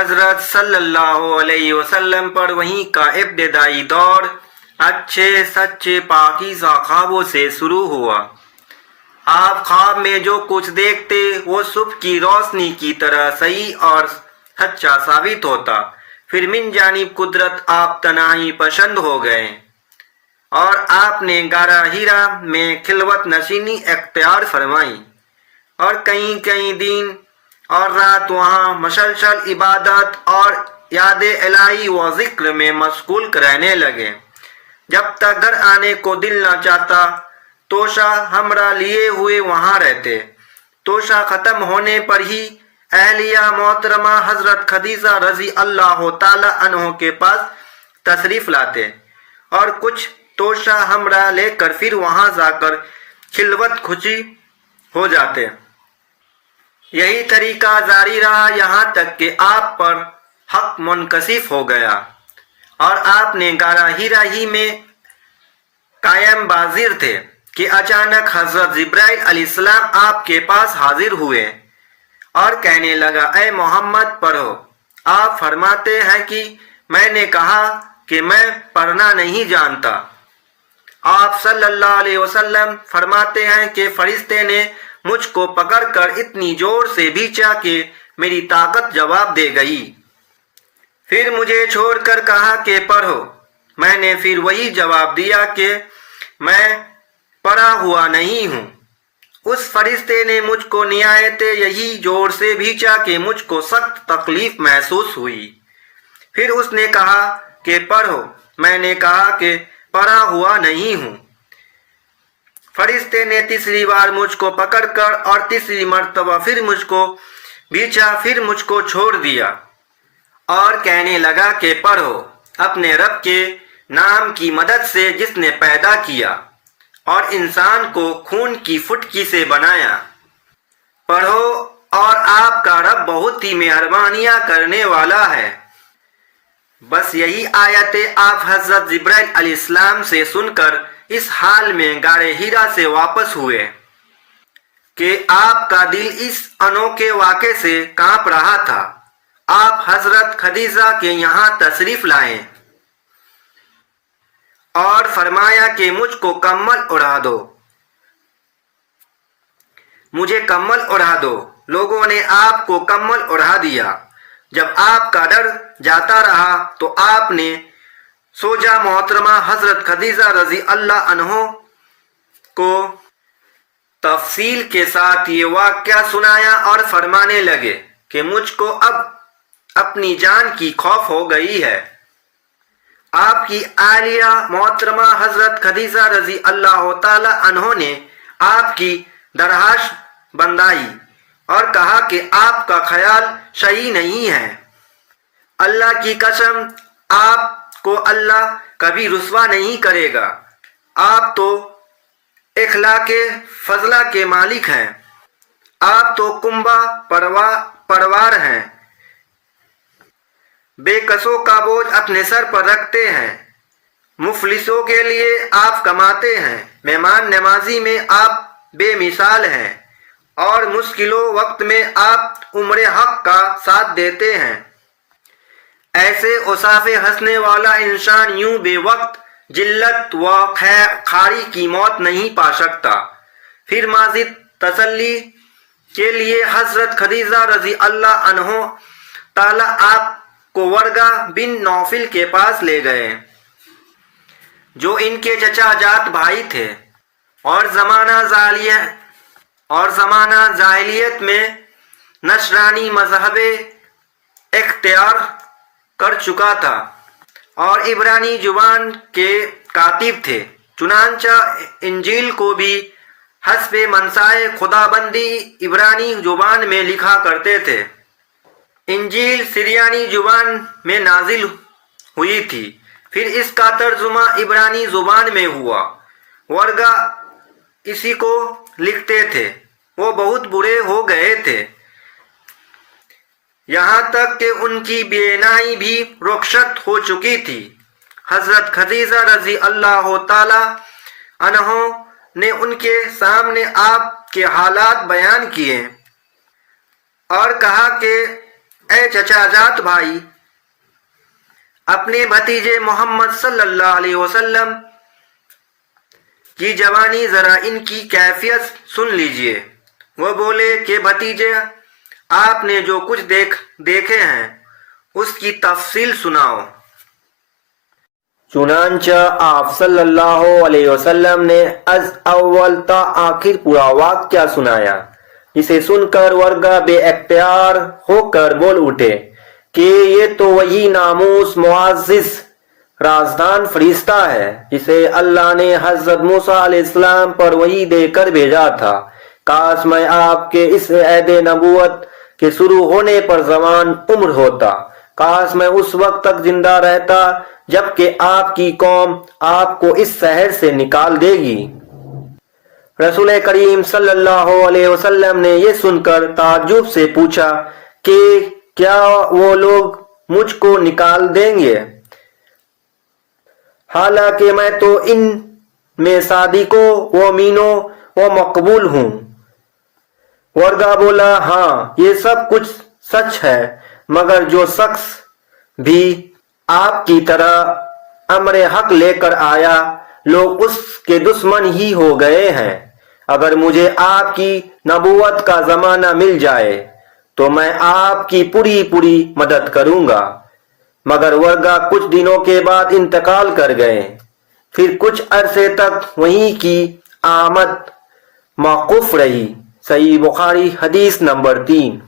हजरत सल्लल्लाहु अलैहि वसल्लम पर वहीं का इब्तिदाई दौर अच्छे सच्चे पाकीज़ा ख्वाबों से शुरू हुआ। आप ख्वाब में जो कुछ देखते वो सुबह की रोशनी की तरह सही और सच्चा साबित होता। फिर मिन जानिब कुदरत आप तनाही पसंद हो गए और आपने गारा हीरा में खिलवत नशीनी इख्तियार फरमाई और कई कई दिन और रात वहाँ मसलसल इबादत और याद इलाही व जिक्र में मशगूल रहने लगे। जब तक घर आने को दिल न चाहता तोशा हमरा लिए हुए वहाँ रहते। तोशा ख़त्म होने पर ही अहलिया मोहतरमा हज़रत खदीजा रज़ी अल्लाह ताला अन्हो के पास तशरीफ़ लाते और कुछ तोशा हमरा लेकर फिर वहाँ जाकर खिलवत खुशी हो जाते। यही तरीका जारी रहा यहाँ तक कि आप पर हक मुनकशिफ हो गया और आपने गारा हीरा ही में कायम बाजिर थे कि अचानक हजरत जिब्राइल अलैहिस्सलाम आपके पास हाजिर हुए और कहने लगा, ए मोहम्मद पढ़ो। आप फरमाते हैं कि मैंने कहा कि मैं पढ़ना नहीं जानता। आप सल्लल्लाहु अलैहि वसल्लम फरमाते हैं कि फरिश्ते ने मुझको पकड़कर इतनी जोर से भींचा कि मेरी ताकत जवाब दे गई। फिर मुझे छोड़कर कहा कि पढ़ो। मैंने फिर वही जवाब दिया कि मैं पढ़ा हुआ नहीं हूँ। उस फरिश्ते ने मुझको निहायत यही जोर से भींचा कि मुझको सख्त तकलीफ महसूस हुई। फिर उसने कहा कि पढ़ो। मैंने कहा कि पढ़ा हुआ नहीं हूँ। फरिश्ते ने तीसरी बार मुझको पकड़कर और तीसरी मर्तबा फिर मुझको भींचा, फिर मुझको छोड़ दिया और कहने लगा कि पढ़ो अपने रब के नाम की मदद से जिसने पैदा किया और इंसान को खून की फुटकी से बनाया। पढ़ो और आपका रब बहुत ही मेहरबानियां करने वाला है। बस यही आयतें आप हजरत जिब्राइल अलैहिस्सलाम से सुनकर इस हाल में गारे हीरा से वापस हुए कि आपका दिल इस अनोखे वाक़े से कांप रहा था। आप हजरत खदीजा के यहाँ तशरीफ लाए और फरमाया कि मुझको कम्बल उड़ा दो, मुझे कम्बल उड़ा दो। लोगों ने आपको कम्बल उड़ा दिया। जब आपका डर जाता रहा तो आपने सोजा मोहतरमा हजरत खदीजा रजी अल्लाह अन्हो को तफसील के साथ ये वाक़या सुनाया और फरमाने लगे कि मुझको अब अपनी जान की खौफ हो गई है। आपकी आलिया मोहतरमा हजरत खदीजा रजी अल्लाह ताला अन्हो ने आपकी दरहाश बंदाई और कहा कि आपका ख्याल सही नहीं है। अल्लाह की कसम आपको अल्लाह कभी रुस्वा नहीं करेगा। आप तो इखलाके फजला के मालिक हैं। आप तो कुंबा परवार हैं। बेकसों का बोझ अपने सर पर रखते हैं। मुफलिसों के लिए आप कमाते हैं। मेहमान नवाजी में आप बेमिसाल हैं और मुश्किलों वक्त में आप उम्र हक का साथ देते हैं। ऐसे उसाफे हंसने वाला इंसान यूं बेवक्त जिल्लत व खारी की मौत नहीं पा सकता। फिर माजिद तसल्ली के लिए हजरत खदीजा रजी अल्लाह अन्हो ताला आपको वर्गा बिन नौफिल के पास ले गए जो इनके चचा जात भाई थे और ज़माना जाहिलियत में नशरानी मजहब इख्तियार कर चुका था और इब्रानी जुबान के कातिब थे। चुनांचा इंजील को भी हस्बे मनसाए खुदाबंदी इब्रानी जुबान में लिखा करते थे। इंजील सिरियानी जुबान में नाजिल हुई थी। फिर इसका तर्जुमा इब्रानी जुबान में हुआ। वर्गा इसी को लिखते थे। वो बहुत बुरे हो गए थे, यहाँ तक कि उनकी बेनाई भी रुखसत हो चुकी थी। हजरत खदीजा रजी अल्लाह ताला अन्हो ने उनके सामने आपके हालात बयान किए और कहा कि ए چچا جات بھائی، اپنے بھتیجے محمد صلی اللہ علیہ وسلم کی جوانی ذرا ان کی کیفیت سن لیجئے۔ وہ بولے کہ بھتیجے، آپ نے جو کچھ دیکھے ہیں اس کی تفصیل سناؤ۔ چنانچہ آپ صلی اللہ علیہ وسلم نے از اول تا آخر پورا واقعہ سنایا، جسے سن کر ورگا بے اختیار ہو کر بول اٹھے کہ یہ تو وہی ناموس معزز رازدان فرشتہ ہے جسے اللہ نے حضرت موسیٰ علیہ السلام پر وحی دے کر بھیجا تھا۔ کاش میں آپ کے اس عہد نبوت کے شروع ہونے پر جوان عمر ہوتا، کاش میں اس وقت تک زندہ رہتا جبکہ آپ کی قوم آپ کو اس شہر سے نکال دے گی۔ رسول کریم صلی اللہ علیہ وسلم نے یہ سن کر تعجب سے پوچھا کہ کیا وہ لوگ مجھ کو نکال دیں گے، حالانکہ میں تو ان میں صادق و امین و مقبول ہوں۔ ورگا بولا، ہاں یہ سب کچھ سچ ہے، مگر جو شخص بھی آپ کی طرح امر حق لے کر آیا لوگ اس کے دشمن ہی ہو گئے ہیں۔ اگر مجھے آپ کی نبوت کا زمانہ مل جائے تو میں آپ کی پوری مدد کروں گا، مگر ورگا کچھ دنوں کے بعد انتقال کر گئے۔ پھر کچھ عرصے تک وہیں کی آمد موقوف رہی۔ صحیح بخاری حدیث نمبر 3۔